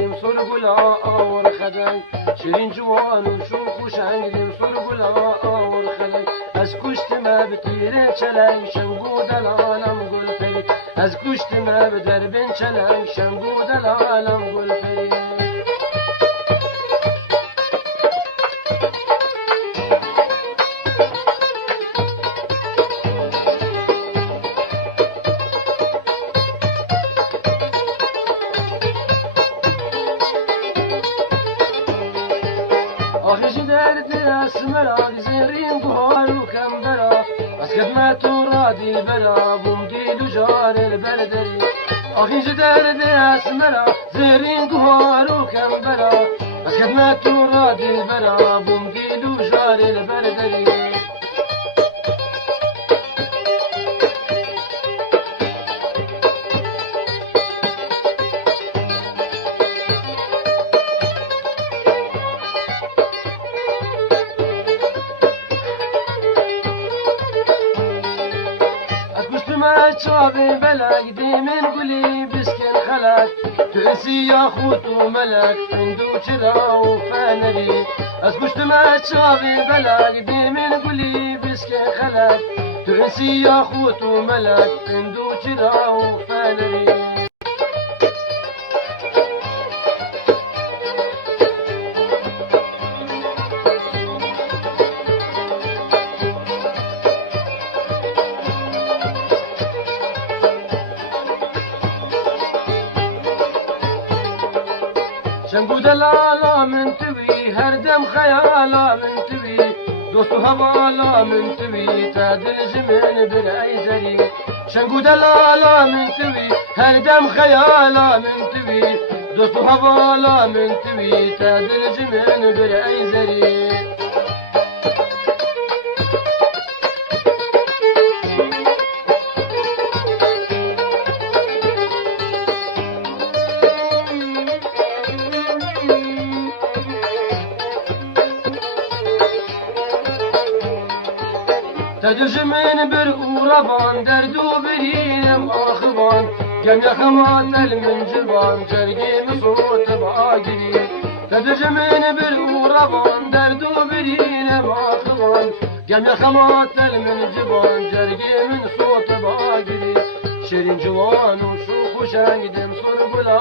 دیم سرگلا آور خدنگ شیرین جوان و شو خوشنگ دیم سرگلا آور خدنگ از کشت ما به تیر چلنگ شنگو دلالم گل پری از کشت ما به دربین چلنگ شنگو دلالم گل پری آخیش درد اسمرا زیرین گوهر و کمبرا از خدمت را دل برا بوم دیل و جار البردری آخیش درد اسمرا زیرین گوهر و کمبرا از خدمت را دل برا بوم دیل و جار البردری ما شابي بلق ديمن قولي بسكن خلق تنسي يا خوت وملك فندو شرا وفانري اسكشت ما شابي بلق ديمن قولي بسكن خلق تنسي يا خوت وملك فندو شرا وفانري شنگو دلالا من توی هر دم خیالا من توی دوست و حوالا من توی تا دل جمن برای زری شنگو دلالا من توی هر دم خیالا من توی دوست و حوالا من توی تا دل جمن برای زری تدجمن بر اوربان دردو برینم آخوان گم یخمات من جوان جرگیم صوت باگری تدجمن بر اوربان دردو برینم آخوان گم یخمات من جوان جرگیم صوت باگری شیرین جوان و شو خوشنگ دم سرگلا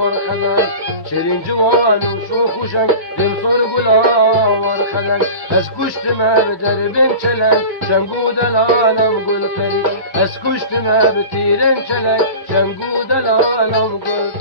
ور خدنگ شیرین جوان و شو خوشنگ دم سرگلا ور خدنگ از کشت ما به دربین چلنگ شنگو دلالم گل پری از کشت ما به تیرن چلنگ شنگو دلالم گل